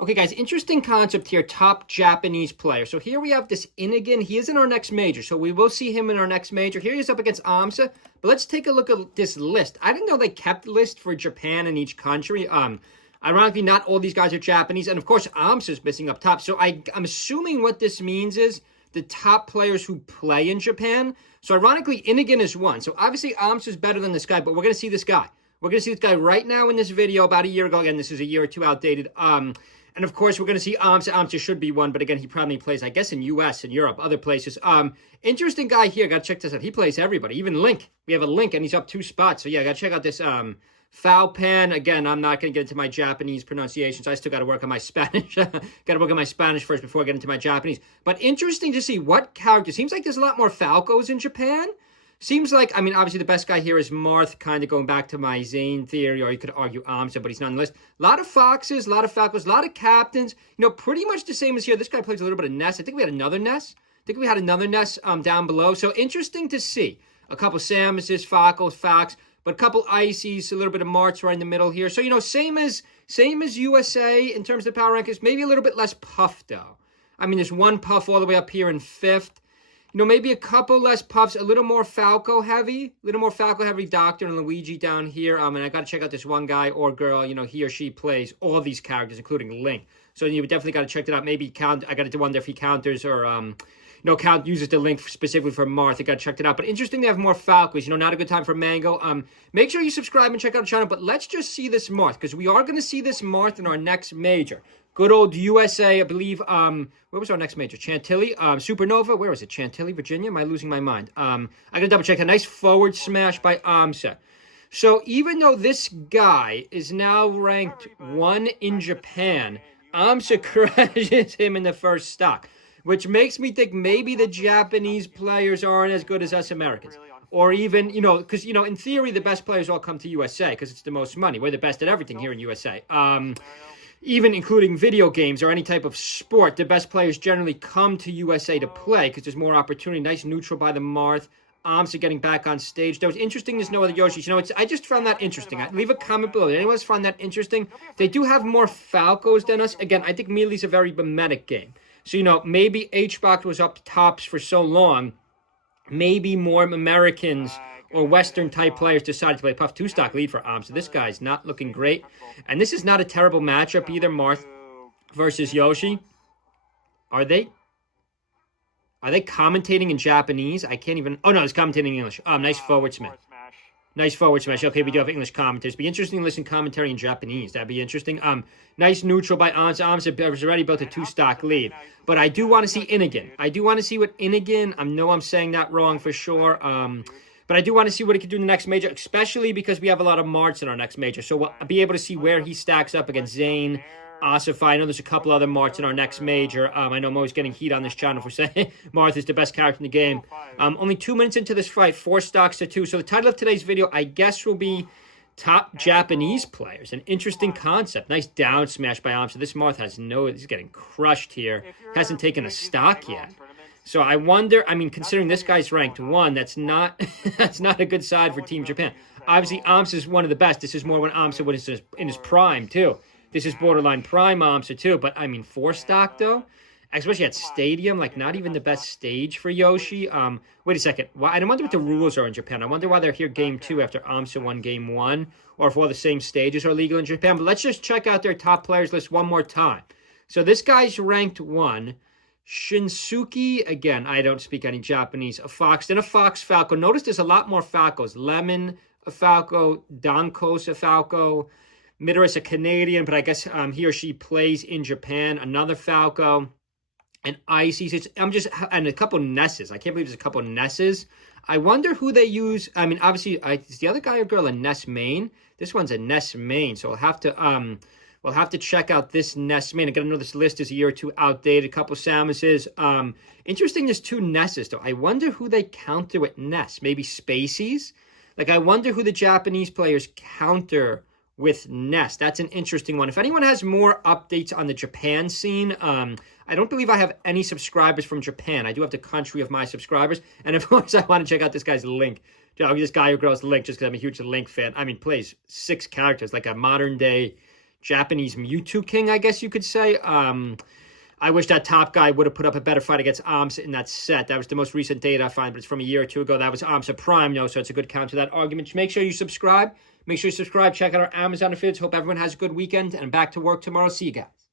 Okay, guys, interesting concept here, top Japanese player. So here we have this Inigan. He is in our next major, so we will see him in our next major. Here he is up against Amsa. But let's take a look at this list. I didn't know they kept a list for Japan in each country. Ironically, not all these guys are Japanese. And, of course, Amsa's missing up top. So I'm assuming what this means is the top players who play in Japan. So, ironically, Inigan is one. So, obviously, Amsa's better than this guy, but we're going to see this guy. We're going to see this guy right now in this video about a year ago. Again, this is a year or two outdated. And of course, we're going to see Amsa. Amsa should be one, but again, he probably plays, I guess, in U.S. and Europe, other places. Interesting guy here. Got to check this out. He plays everybody, even Link. We have a Link, and he's up 2 spots. So yeah, got to check out this foul pan. Again, I'm not going to get into my Japanese pronunciations. I still got to work on my Spanish. Got to work on my Spanish first before I get into my Japanese. But interesting to see what character. Seems like there's a lot more Falcos in Japan. Seems like, I mean, obviously the best guy here is Marth, kind of going back to my Zane theory, or you could argue Amsa, but he's not on the list. A lot of Foxes, a lot of Falcons, a lot of Captains. You know, pretty much the same as here. This guy plays a little bit of Ness. I think we had another Ness. Down below. So interesting to see. A couple Samuses, Falcos, Fox, but a couple Ices, a little bit of Marts right in the middle here. So, you know, same as USA in terms of power rankings. Maybe a little bit less Puff, though. I mean, there's one Puff all the way up here in 5th. You know, maybe a couple less Puffs, a little more Falco heavy, Doctor and Luigi down here. And I got to check out this one guy or girl, you know, he or she plays all these characters, including Link. So you definitely got to check it out. Maybe count, I got to wonder if he counters or, count uses the Link specifically for Marth. I got to check it out. But interesting to have more Falcons. You know, not a good time for Mango. Make sure you subscribe and check out the channel. But let's just see this Marth, because we are going to see this Marth in our next major. Good old USA, I believe. Where was our next major? Chantilly, Supernova. Where is it? Chantilly, Virginia. Am I losing my mind? I gotta double check. A nice forward smash by Amsa. So even though this guy is now ranked 1 in Japan, Amsa crashes him in the first stock, which makes me think maybe the Japanese players aren't as good as us Americans. Or even, you know, because, you know, in theory, the best players all come to USA because it's the most money. We're the best at everything here in USA. Even including video games or any type of sport, the best players generally come to USA to play because there's more opportunity. Nice neutral by the Marth. Amsa getting back on stage. That was interesting. There's no other Yoshis. You know, I just found that interesting. Leave a comment below. Did anyone else find that interesting? They do have more Falcos than us. Again, I think Mealee's a very mimetic game. So, you know, maybe HBox was up tops for so long. Maybe more Americans or Western-type players decided to play Puff 2-stock lead for Amsa. This guy's not looking great. And this is not a terrible matchup either, Marth versus Yoshi. Are they commentating in Japanese? I can't even... Oh, no, it's commentating in English. Nice forward smash. Nice forward smash. Okay, we do have English commentators. Be interesting to listen commentary in Japanese. That'd be interesting. Nice neutral by Amsa. Amsa has already built a 2-stock lead. But I do want to see Inigan. I do want to see what Inigan... I know I'm saying that wrong for sure. But I do want to see what he can do in the next major, especially because we have a lot of Marts in our next major. So we'll be able to see where he stacks up against Zane, Asify. I know there's a couple other Marts in our next major. I know I'm always getting heat on this channel for saying Marth is the best character in the game. Only 2 minutes into this fight, 4 stocks to 2. So the title of today's video, I guess, will be Top Japanese Players. An interesting concept. Nice down smash by Amsa. This Marth has he's getting crushed here. Hasn't taken a stock yet. So I wonder, I mean, considering this guy's ranked 1, that's not a good side for Team Japan. Obviously, Amsa is one of the best. This is more when Amsa was in his prime, too. This is borderline prime Amsa, too. But, I mean, 4-stock, though? Especially at Stadium, like, not even the best stage for Yoshi. Wait a second. Well, I wonder what the rules are in Japan. I wonder why they're here Game 2 after Amsa won Game 1, or if all the same stages are legal in Japan. But let's just check out their top players list one more time. So this guy's ranked 1. Shinsuke, again, I don't speak any Japanese. A Fox, then a Fox Falco. Notice there's a lot more Falcos. Lemon, a Falco. Donkos, a Falco. Midori's a Canadian, but I guess he or she plays in Japan. Another Falco. And Ices. And a couple Nesses. I can't believe there's a couple Nesses. I wonder who they use. I mean, obviously, is the other guy or girl a Ness main? This one's a Ness main, so I'll have to... We'll have to check out this Ness main. I gotta know this list is a year or two outdated. A couple Samuses. Interesting, there's 2 Nesses, though. I wonder who they counter with Ness. Maybe Spaceys? Like, I wonder who the Japanese players counter with Ness. That's an interesting one. If anyone has more updates on the Japan scene, I don't believe I have any subscribers from Japan. I do have the country of my subscribers. And, of course, I want to check out this guy's link. This guy or girl's link, just because I'm a huge Link fan. I mean, plays 6 characters, like a modern-day... Japanese Mewtwo King, I guess you could say. I wish that top guy would have put up a better fight against AMSA in that set. That was the most recent data I find, but it's from a year or two ago. That was AMSA Prime, so it's a good counter to that argument. Make sure you subscribe. Check out our Amazon affiliates. Hope everyone has a good weekend, and back to work tomorrow. See you guys.